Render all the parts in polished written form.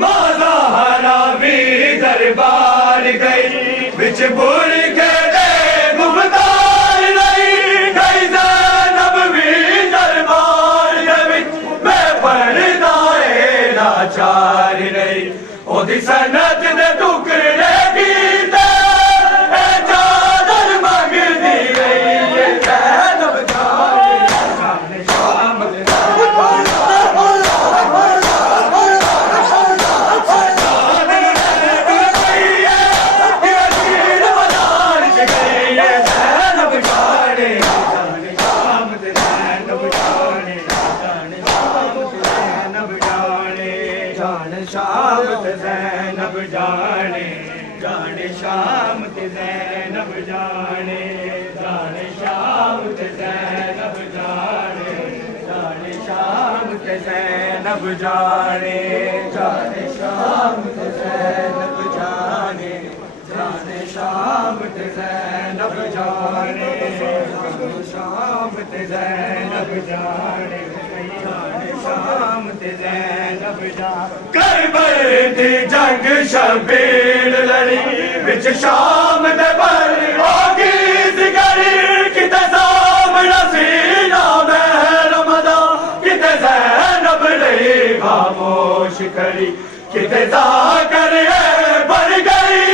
माता हरामी दरबार गई बिच बुर के दे मुफ्तार नहीं गई ज़ैनब भी दरबार गई मैं पढ़दाए लाचार नहीं ओदी सनत दे टुकड़े कीते ए चादर मंगदी रही ये ज़ैनब जाने शाम शाम ते ज़ैनब जाने जाने शाम ते ज़ैनब जाने जाने शाम ते ज़ैनब जाने जाने शाम ते ज़ैनब जाने जाने शाम ते ज़ैनब जाने जाने शाम ते ज़ैनब जाने जाने शाम ते ज़ैनब जाने जाने शाम ते ज़ैनब जाने करबल दी जंग शबीर लड़ी बिच शाम दे पर होगी जिगरी किते सामना सीना महरम दा किते ज़ैनब रही खामोश खड़ी किते जाकर बढ़ गई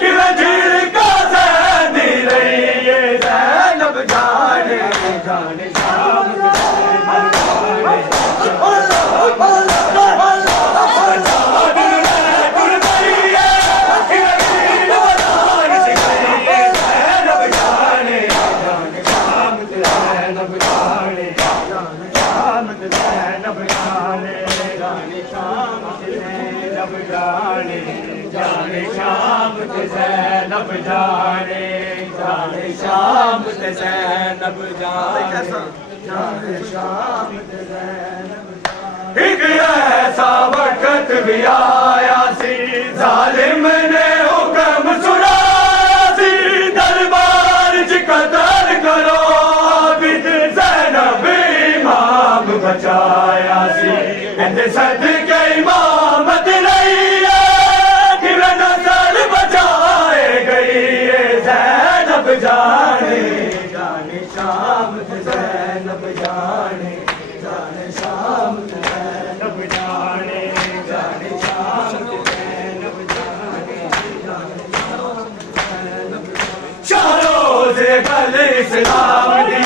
किवे झिड़का सहंदी रही ये ज़ैनब जाने जाने शाम जाने शाम ते ज़ैनब जाने जाने शाम ते ज़ैनब जाने जाने शाम ते ज़ैनब जाने एक ऐसा वक्त भी आया सी जालिम ने हुक्म सुनाया सी दरबार च कत्ल करो बिद ज़ैनब इमाम बचाया सी इंदे सदके इमामत नहीं जाने जाने शाम ते ज़ैनब जाने जाने शाम ते ज़ैनब जाने जाने शाम ते ज़ैनब जाने जाने शाम ते ज़ैनब शारोज़े कल इस्लाम दी